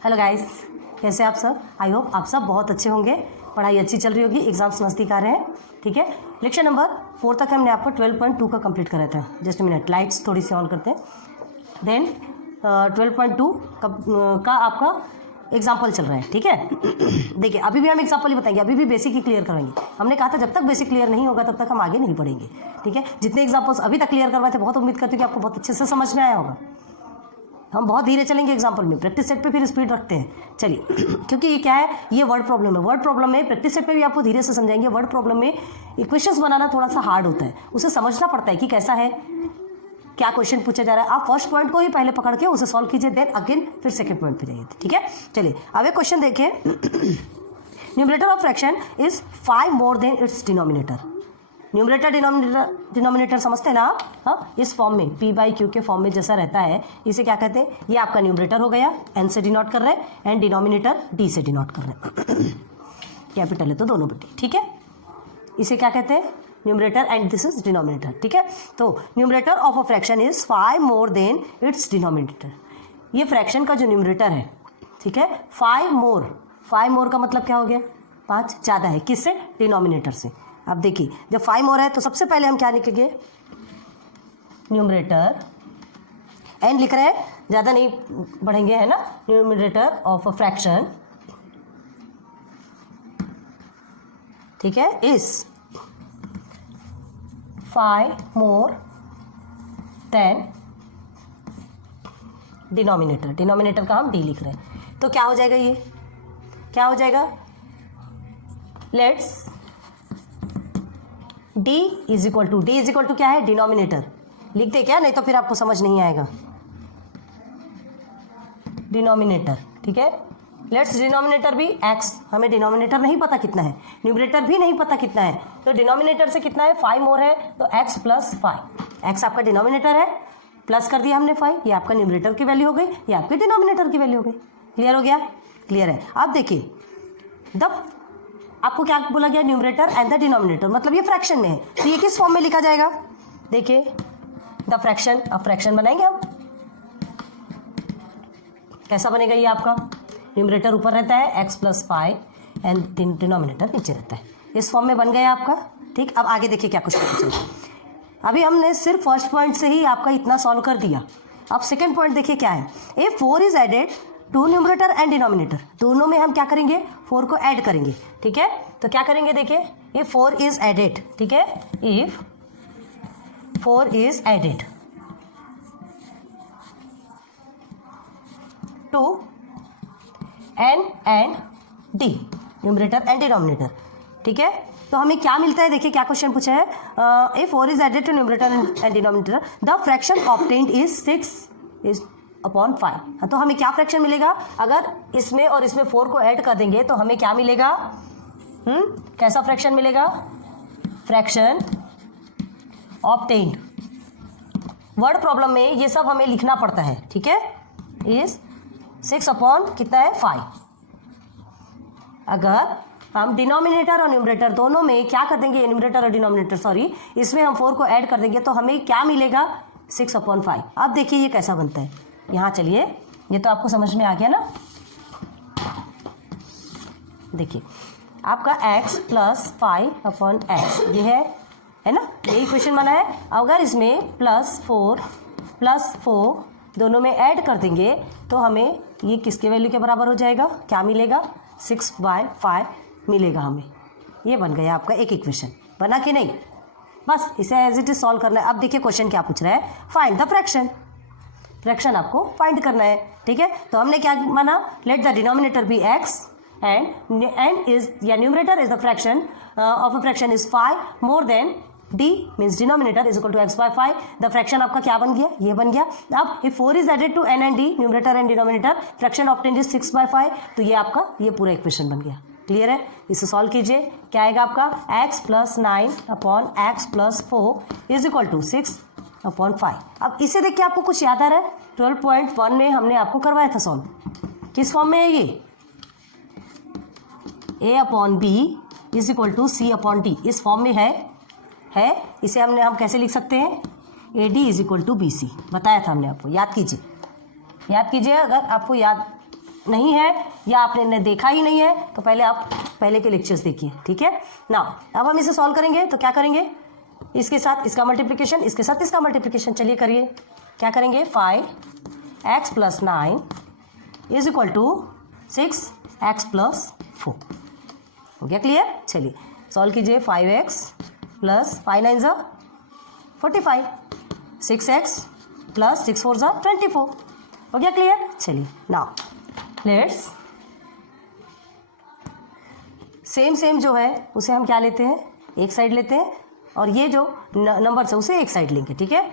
Hello guys, कैसे आप सब? आई होप आप सब बहुत अच्छे होंगे, पढ़ाई अच्छी चल रही होगी, एग्जाम्स नज़दीक आ रहे हैं। ठीक है, लेक्चर नंबर 4 तक हमने आपको 12.2 का कंप्लीट कराया था। जस्ट मिनट, लाइट्स थोड़ी सी ऑन करते हैं। देन 12.2 का आपका एग्जाम्पल चल रहा है। ठीक है, देखिए अभी भी हम एग्जाम्पल ही बताएंगे, अभी भी बेसिक ही क्लियर कराएंगे। हमने कहा था जब तक बेसिक क्लियर नहीं होगा तब तक हम आगे नहीं पढ़ेंगे। ठीक है, जितने एग्जाम्पल्स अभी तक क्लियर करवाए थे, बहुत उम्मीद करती हूँ कि आपको बहुत अच्छे से समझ में आया होगा। हम बहुत धीरे चलेंगे एग्जाम्पल में, प्रैक्टिस सेट पे फिर स्पीड रखते हैं। चलिए, क्योंकि ये क्या है, ये वर्ड प्रॉब्लम है। वर्ड प्रॉब्लम में प्रैक्टिस सेट पे भी आपको धीरे से समझाएंगे। वर्ड प्रॉब्लम में इक्वेशंस बनाना थोड़ा सा हार्ड होता है, उसे समझना पड़ता है कि कैसा है, क्या क्वेश्चन पूछा जा रहा है। आप फर्स्ट पॉइंट को ही पहले पकड़ के उसे सॉल्व कीजिए, देन अगेन फिर सेकंड पॉइंट पे जाइए। ठीक है, चलिए अब एक क्वेश्चन देखिए। Numerator of fraction is 5 more then it's denominator. Numerator denominator समझते हैं ना आप? हाँ, इस फॉर्म में p/q के फॉर्म में जैसा रहता है, इसे क्या कहते हैं? ये आपका न्यूमरेटर हो गया, n से डिनोट कर रहे हैं, एंड डिनोमिनेटर d से डिनोट कर रहे हैं। कैपिटल है तो दोनों बेटे। ठीक है, इसे क्या कहते हैं? Numerator, and this is denominator. ठीक है, तो numerator of a fraction is 5 more then it's denominator. ये फ्रैक्शन का जो न्यूमरेटर है, ठीक है, 5 मोर का मतलब क्या हो गया? 5 ज़्यादा है, किससे? डिनोमिनेटर से। अब देखिए, जब 5 मोर है तो सबसे पहले हम क्या लिखेंगे? न्यूमरेटर, एन लिख रहे हैं, ज़्यादा नहीं बढ़ेंगे, है ना? न्यूमरेटर ऑफ अ फ्रैक्शन, ठीक है, is 5 more than denominator. Denominator का हम डी लिख रहे हैं, तो क्या हो जाएगा? ये क्या हो जाएगा? Let's d is equal to क्या है? डिनोमिनेटर लिख दे क्या? नहीं तो फिर आपको समझ नहीं आएगा। डिनोमिनेटर, ठीक है, लेट्स डिनोमिनेटर भी x। हमें डिनोमिनेटर नहीं पता कितना है, न्यूमरेटर भी नहीं पता कितना है, तो डिनोमिनेटर से कितना है? 5 मोर है, तो x प्लस 5। x आपका डिनोमिनेटर है, प्लस कर दिया हमने 5, ये आपका न्यूमरेटर की वैल्यू हो गई, ये आपके डिनोमिनेटर की वैल्यू हो गई। क्लियर हो गया? क्लियर है। अब देखिए, आपको क्या बोला गया? न्यूमरेटर एंड द डिनोमिनेटर, मतलब ये फ्रैक्शन में है, तो ये किस फॉर्म में लिखा जाएगा? देखिए, द फ्रैक्शन। अब फ्रैक्शन बनाएंगे हम, कैसा बनेगा ये आपका? न्यूमरेटर ऊपर रहता है x प्लस 5 एंड डिनोमिनेटर नीचे रहता है। इस फॉर्म में बन गया आपका। ठीक, अब आगे देखिए क्या कुछ करना। अभी हमने सिर्फ फर्स्ट पॉइंट से ही आपका इतना सॉल्व कर दिया। अब सेकेंड पॉइंट देखिए क्या है। A 4 is added to numerator and denominator, दोनों में हम क्या करेंगे? 4 को ऐड करेंगे। ठीक है, तो क्या करेंगे? देखिए, ये 4 इज एडेड, ठीक है, if 4 is added to n and d, numerator and denominator. ठीक है, तो हमें क्या मिलता है? देखिए क्या क्वेश्चन पूछा है। A 4 is added to numerator and denominator, the fraction obtained is 6/5। तो हमें क्या फ्रैक्शन मिलेगा? अगर इसमें और इसमें 4 को ऐड कर देंगे तो हमें क्या मिलेगा? कैसा फ्रैक्शन मिलेगा? Fraction obtained. वर्ड प्रॉब्लम में ये सब हमें लिखना पड़ता है। ठीक है, इज 6 कितना है? 5। अगर हम डिनोमिनेटर और न्यूमरेटर दोनों में क्या कर देंगे? न्यूमरेटर और डिनोमिनेटर, सॉरी, इसमें हम 4 को ऐड कर देंगे तो हमें क्या मिलेगा? 6/5। अब देखिए ये कैसा बनता है। यहाँ चलिए, ये तो आपको समझ में आ गया ना। देखिए, आपका x प्लस 5/x ये है ना, यही क्वेश्चन बना है। अगर इसमें +4 दोनों में ऐड कर देंगे तो हमें ये किसके वैल्यू के बराबर हो जाएगा? क्या मिलेगा? 6/5 मिलेगा हमें। ये बन गया आपका एक इक्वेशन। बना कि नहीं? बस इसे एज इट इज सॉल्व करना है। अब देखिए क्वेश्चन क्या पूछ रहा है, फाइंड द फ्रैक्शन। फ्रैक्शन आपको फाइंड करना है। ठीक है, तो हमने क्या माना? Let the denominator be x and is या numerator is the fraction of a fraction is 5 more than d, means denominator is equal to x/5। The fraction आपका क्या बन गया? ये बन गया। अब if 4 is added to n and d, numerator and denominator, fraction obtained is 6/5, तो ये आपका ये पूरा इक्वेशन बन गया। क्लियर है? इसे सॉल्व कीजिए, क्या आएगा आपका? x plus 9/x plus 4 is equal to 6/5। अब इसे देख के आपको कुछ याद आ रहा है? 12.1 में हमने आपको करवाया था सॉल्व। किस फॉर्म में है ये? a/b is equal to c/d, इस फॉर्म में है। इसे हम कैसे लिख सकते हैं? AD is equal to BC, बताया था हमने आपको, याद कीजिए। अगर आपको याद नहीं है या आपने देखा ही नहीं है तो पहले आप पहले के लेक्चर्स देखिए, ठीक है ना। अब हम इसे सॉल्व करेंगे तो क्या करेंगे, इसके साथ इसका मल्टीप्लिकेशन, इसके साथ इसका मल्टीप्लिकेशन। चलिए करिए, क्या करेंगे, 5x + 9 = 6x + 4। हो गया क्लियर। चलिए सॉल्व कीजिए, 5x + 5 9 = 45, 6x + 6 4 = 24। हो गया क्लियर। चलिए नाउ लेट्स सेम जो है उसे हम क्या लेते हैं, एक साइड लेते हैं और ये जो नंबर है उसे एक साइड लेंगे, ठीक है।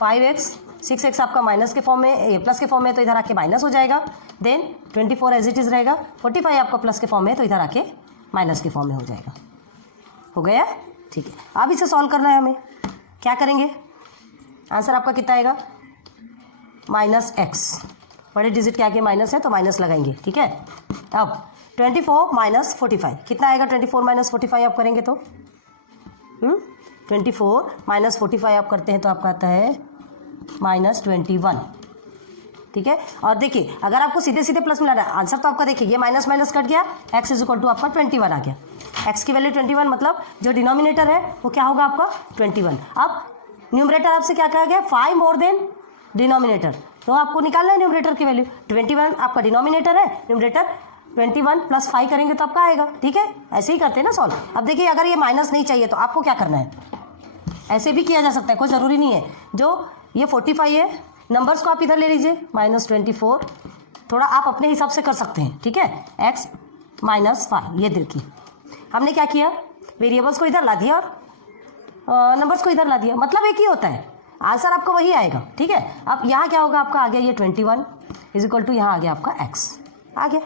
5x 6x आपका माइनस के फॉर्म में, प्लस के फॉर्म में, तो इधर आके माइनस हो जाएगा। देन 24 एज इट इज़ रहेगा। 45 आपका प्लस के फॉर्म में, तो इधर आके माइनस के फॉर्म में हो जाएगा। हो गया, ठीक है। अब इसे सॉल्व करना है हमें, क्या करेंगे, आंसर आपका कितना आएगा, -x, बड़े डिजिट के आगे माइनस है तो माइनस लगाएंगे, ठीक है। अब 24 - 45 कितना आएगा, 24 - 45 आप करेंगे तो 24 - 45 आप करते हैं तो आपका आता है -21, ठीक है। और देखिए अगर आपको सीधे सीधे प्लस मिलाना है, आंसर तो आपका देखिए ये माइनस माइनस कट गया, x = आपका 21 आ गया। x की वैल्यू 21 मतलब जो डिनोमिनेटर है वो क्या होगा आपका 21। अब न्यूमरेटर आपसे क्या कहा गया, 5 मोर देन डिनोमिनेटर, तो आपको निकालना है न्यूमरेटर की वैल्यू। 21 आपका डिनोमिनेटर है, न्यूमरेटर 21 + 5 करेंगे तो आपका आएगा, ठीक है। ऐसे ही करते हैं ना सॉल्व। अब देखिए अगर ये माइनस नहीं चाहिए तो आपको क्या करना है, ऐसे भी किया जा सकता है, कोई ज़रूरी नहीं है। जो ये 45 है, नंबर्स को आप इधर ले लीजिए, -24, थोड़ा आप अपने हिसाब से कर सकते हैं, ठीक है। x - 5, ये देखिए हमने क्या किया, वेरिएबल्स को इधर ला दिया और नंबर्स को इधर ला दिया, मतलब एक ही होता है, आंसर आपको वही आएगा, ठीक है। अब यहाँ क्या होगा आपका, आ गया ये 21 = यहाँ आ गया आपका x आ गया।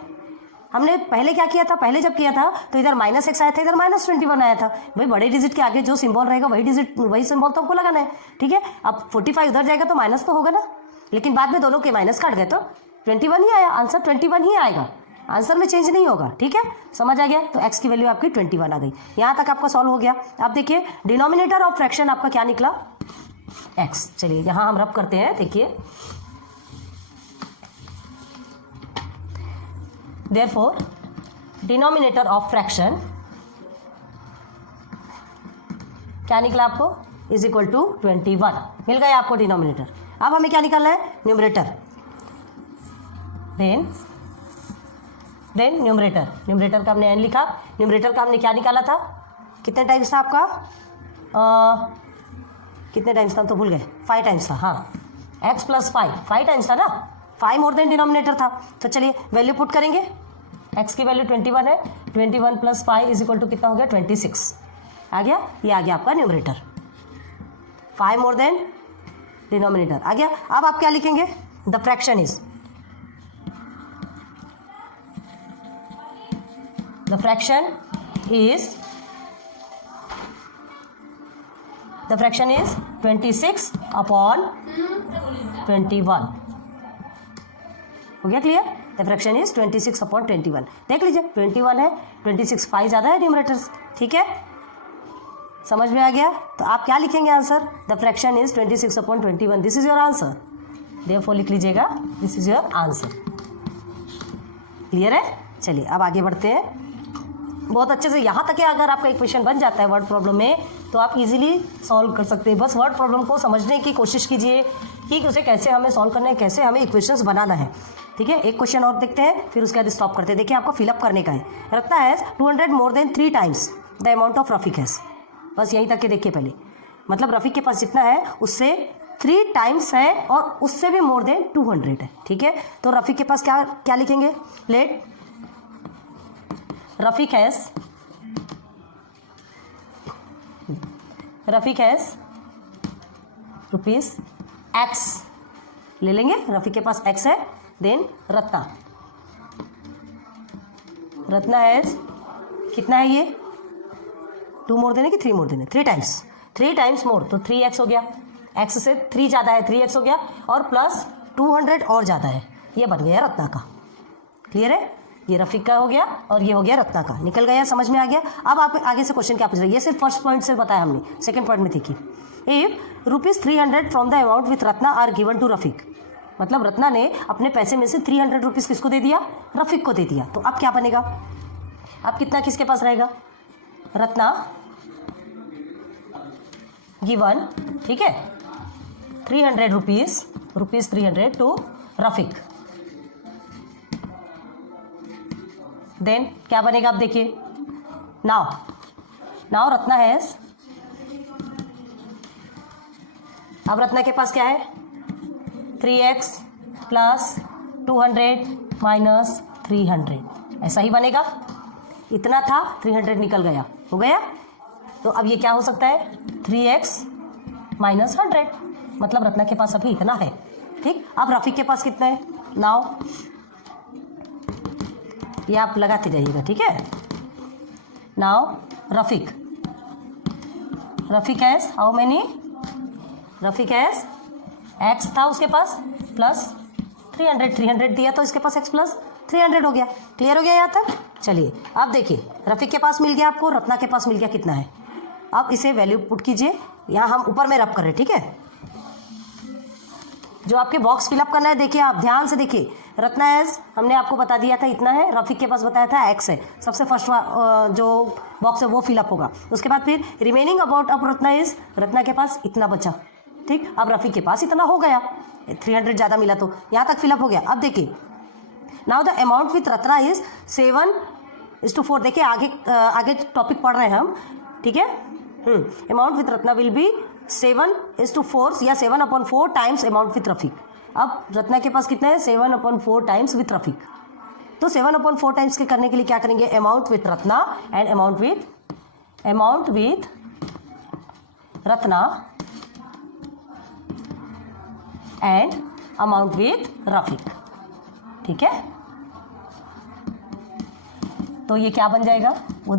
हमने पहले क्या किया था, पहले जब किया था तो इधर -x आया था, इधर -21 आया था। भाई बड़े डिजिट के आगे जो सिंबल रहेगा वही सिंबल तो आपको लगाना है, ठीक है। अब 45 उधर जाएगा तो माइनस तो होगा ना, लेकिन बाद में दोनों के माइनस काट गए तो 21 ही आया, आंसर 21 ही आएगा, आंसर में चेंज नहीं होगा, ठीक है। समझ आ गया, तो x की वैल्यू आपकी 21 आ गई। यहाँ तक आपका सॉल्व हो गया। अब देखिए डिनोमिनेटर ऑफ फ्रैक्शन आपका क्या निकला, x। चलिए यहाँ हम रब करते हैं, देखिए therefore denominator of fraction क्या निकला आपको, = 21 मिल गया आपको डिनोमिनेटर। अब हमें क्या निकालना है, न्यूमरेटर। देन न्यूमरेटर का हमने n लिखा, न्यूमरेटर का हमने क्या निकाला था, कितने टाइम्स था आपका, कितने टाइम्स था तो भूल गए, 5 टाइम्स था। हाँ x + 5 टाइम्स था ना, 5 मोर देन डिनोमिनेटर था। तो चलिए वैल्यू पुट करेंगे, x की वैल्यू 21 है, 21 + 5 = कितना हो गया, 26 आ गया। ये आ गया आपका न्यूमरेटर, 5 मोर देन डिनोमिनेटर आ गया। अब आप क्या लिखेंगे, the fraction is the fraction is 26/21। हो गया क्लियर, द फ्रैक्शन इज 26/21। देख लीजिए 21 है, 26 5 ज़्यादा है न्यूमरेटर, ठीक है। समझ में आ गया, तो आप क्या लिखेंगे answer, the fraction is 26/21, this is your answer. Therefore लिख लीजिएगा, this is your answer. Clear है। चलिए अब आगे बढ़ते हैं। बहुत अच्छे से यहाँ तक है, अगर आपका इक्वेशन बन जाता है वर्ड प्रॉब्लम में तो आप इजीली सॉल्व कर सकते हैं। बस वर्ड प्रॉब्लम को समझने की कोशिश कीजिए कि उसे कैसे हमें सॉल्व करना है, कैसे हमें इक्वेशंस बनाना है, ठीक है। एक क्वेश्चन और देखते हैं, फिर उसके बाद स्टॉप करते हैं। देखिए आपको फिलअप करने का है, रखता है 200 more than 3 times the amount of Rafiq has. बस यहीं तक के देखिए पहले, मतलब रफीक के पास जितना है उससे 3 टाइम्स है और उससे भी मोर देन 200 है, ठीक है। तो रफीक के पास क्या लिखेंगे, लेट रफीक हैज़ ₹x ले लेंगे, रफीक के पास x है। देन रत्ना हैज़ कितना है, ये 2 मोर देने की 3 मोर देने, 3 टाइम्स मोर, तो 3x हो गया, x से 3 ज़्यादा है, 3x हो गया, और प्लस 200 और ज़्यादा है, ये बन गया रत्ना का। क्लियर है, ये रफीक का हो गया और ये हो गया रत्ना का, निकल गया, समझ में आ गया। अब आप आगे से क्वेश्चन क्या पूछ रहे हैं, ये सिर्फ फर्स्ट पॉइंट से बताया हमने, सेकंड पॉइंट में देखिए, if ₹300 from the amount with Ratna are given to Rafiq, मतलब रत्ना ने अपने पैसे में से 300 रुपीज़ किसको दे दिया, रफीक को दे दिया। तो अब क्या बनेगा, अब कितना किसके पास रहेगा, रत्ना गिवन, ठीक है, 300 रुपीज़ 300 टू रफीक। देन क्या बनेगा, आप देखिए, नाउ रत्ना हैज, अब रत्ना के पास क्या है, 3x प्लस 200 माइनस 300, ऐसा ही बनेगा। इतना था, 300 निकल गया, हो गया। तो अब ये क्या हो सकता है, 3x माइनस 100, मतलब रत्ना के पास अभी इतना है, ठीक। अब रफीक के पास कितना है, नाउ ये आप लगाते जाइएगा, ठीक है। Now Rafiq has how many, Rafiq has x था उसके पास प्लस 300 दिया, तो इसके पास x प्लस 300 हो गया। क्लियर हो गया यहाँ तक। चलिए अब देखिए, रफीक के पास मिल गया आपको, रत्ना के पास मिल गया, कितना है। अब इसे वैल्यू पुट कीजिए, यहाँ हम ऊपर में रब कर रहे हैं, ठीक है। जो आपके बॉक्स फिलअप करना है, देखिए आप ध्यान से देखिए, रत्ना एज हमने आपको बता दिया था इतना है, रफीक के पास बताया था x है, सबसे फर्स्ट जो बॉक्स है वो फिलअप होगा। उसके बाद फिर रिमेनिंग अबाउट अब रत्ना इज, रत्ना के पास इतना बचा, ठीक। अब रफीक के पास इतना हो गया, 300 ज़्यादा मिला तो यहाँ तक फिलअप हो गया। अब देखिए, now the amount with Ratna is 7:4। देखिए आगे टॉपिक पढ़ रहे हैं हम, ठीक है। Amount with Ratna will be 7:4 या 7/4 टाइम्स अमाउंट विथ रफीक। अब रत्ना के पास कितना है, 7/4 टाइम्स विथ रफीक। तो 7/4 टाइम्स के करने के लिए क्या करेंगे, amount with Ratna and amount with Ratna and amount with Rafiq, ठीक है। तो ये क्या बन जाएगा, वो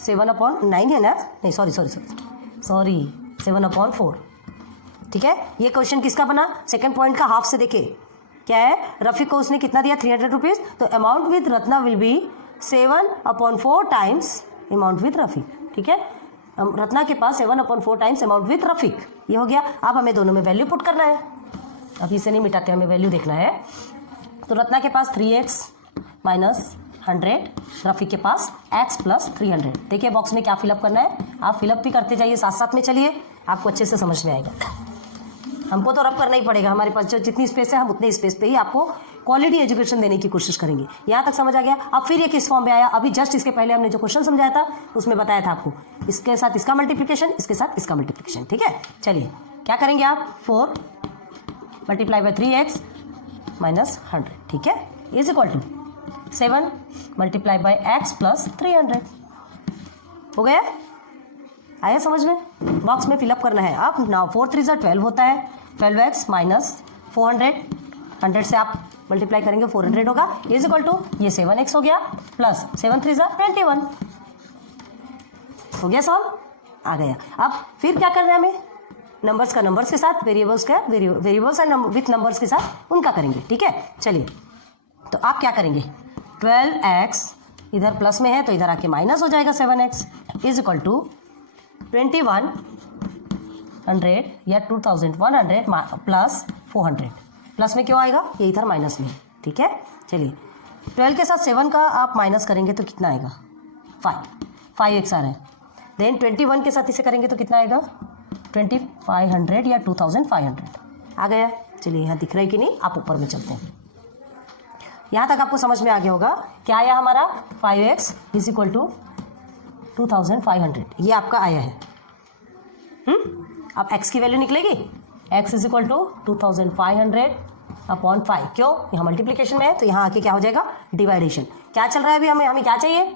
7/9 है ना, नहीं सॉरी 7/4, ठीक है। ये क्वेश्चन किसका बना, सेकंड पॉइंट का हाफ से देखिए क्या है, रफीक को उसने कितना दिया, 300 रुपीज़। तो amount with Ratna will be 7/4 times amount with Rafiq, ठीक है। रत्ना के पास 7/4 टाइम्स अमाउंट विथ रफीक, ये हो गया। अब हमें दोनों में वैल्यू पुट करना है, अब इसे नहीं मिटाते, हमें वैल्यू देखना है। तो रत्ना के पास 3x माइनस 100, रफीक के पास x प्लस 300। देखिए बॉक्स में क्या फिलअप करना है, आप फिलअप भी करते जाइए साथ साथ में, चलिए आपको अच्छे से समझ में आएगा। हमको तो रब करना ही पड़ेगा, हमारे पास जितनी स्पेस है हम उतने स्पेस पे ही आपको क्वालिटी एजुकेशन देने की कोशिश करेंगे। यहाँ तक समझ आ गया। अब फिर ये किस फॉर्म में आया, अभी जस्ट इसके पहले हमने जो क्वेश्चन समझाया था उसमें बताया था आपको, इसके साथ इसका मल्टीप्लिकेशन, इसके साथ इसका मल्टीप्लिकेशन, ठीक है। चलिए क्या करेंगे आप, 4 मल्टीप्लाई बाई 3x माइनस 100, ठीक है, is equal to 7 multiply by x plus 300। हो गया, आया समझ में। बॉक्स में फिलअप करना है। अब नाउ 4 3 12 होता है, 12x माइनस 400, 100 से आप मल्टीप्लाई करेंगे 400 होगा, इज इक्वल टू ये 7x हो गया प्लस 7 3 21। हो गया सॉल्व, आ गया। अब फिर क्या करना है हमें, नंबर्स का नंबर्स के साथ, वेरिएबल्स का वेरिएबल्स एंड विथ नंबर्स के साथ उनका करेंगे, ठीक है। चलिए तो आप क्या करेंगे, 12x इधर प्लस में है तो इधर आके माइनस हो जाएगा, 7x इज इक्वल टू 2100 या 2100 प्लस 400। प्लस में क्यों आएगा, ये इधर माइनस में, ठीक है। चलिए 12 के साथ 7 का आप माइनस करेंगे तो कितना आएगा, 5x आ रहा है। देन 21 के साथ इसे करेंगे तो कितना आएगा, 2500 या 2500 आ गया। चलिए यहाँ दिख रहा है कि नहीं, आप ऊपर में चलते हैं। यहाँ तक आपको समझ में आ गया होगा। क्या आया हमारा, 5x इज इक्वल टू 2500, ये आपका आया है। अब x की वैल्यू निकलेगी, x is equal to 2500 upon 5, क्यों, यहाँ मल्टीप्लिकेशन में है तो यहाँ आके क्या हो जाएगा, डिवाइडेशन। क्या चल रहा है अभी, हमें क्या चाहिए,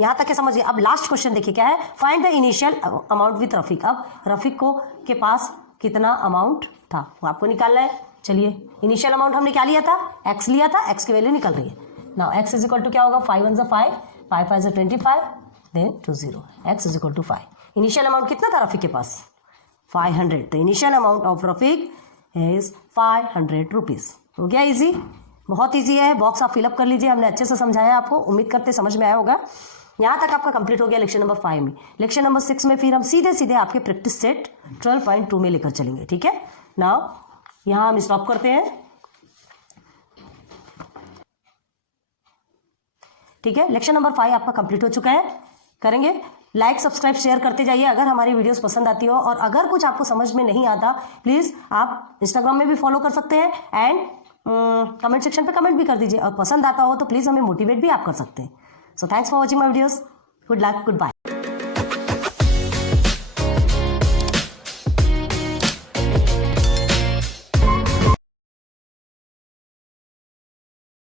यहाँ तक के समझिए। अब लास्ट क्वेश्चन देखिए क्या है, find the initial amount with Rafiq. अब रफीक को के पास कितना अमाउंट था वो आपको निकालना है। चलिए इनिशियल अमाउंट हमने क्या लिया था, x लिया था, x की वैल्यू निकल रही है। Now x is equal to क्या होगा, 5 1 5, 5 5 25, then 20, x is equal to 5। Initial amount कितना था रफीक के पास, 500। The initial amount of Rafiq is 500 rupees. हो गया इजी, बहुत ईजी है। बॉक्स आप फिलअप कर लीजिए, हमने अच्छे से समझाया आपको, उम्मीद करते समझ में आया होगा। यहाँ तक आपका कंप्लीट हो गया लेक्चर नंबर 5 में। लेक्चर नंबर 6 में फिर हम सीधे सीधे आपके प्रैक्टिस सेट 12.2 में लेकर चलेंगे, ठीक है। नाउ यहाँ हम स्टॉप करते हैं। ठीक है, लेक्चर नंबर 5 आपका कंप्लीट हो चुका है। करेंगे लाइक सब्सक्राइब शेयर करते जाइए अगर हमारी वीडियोस पसंद आती हो, और अगर कुछ आपको समझ में नहीं आता प्लीज़ आप इंस्टाग्राम में भी फॉलो कर सकते हैं एंड कमेंट सेक्शन पे कमेंट भी कर दीजिए, और पसंद आता हो तो प्लीज़ हमें मोटिवेट भी आप कर सकते हैं। So thanks for watching my videos. Good luck, good bye.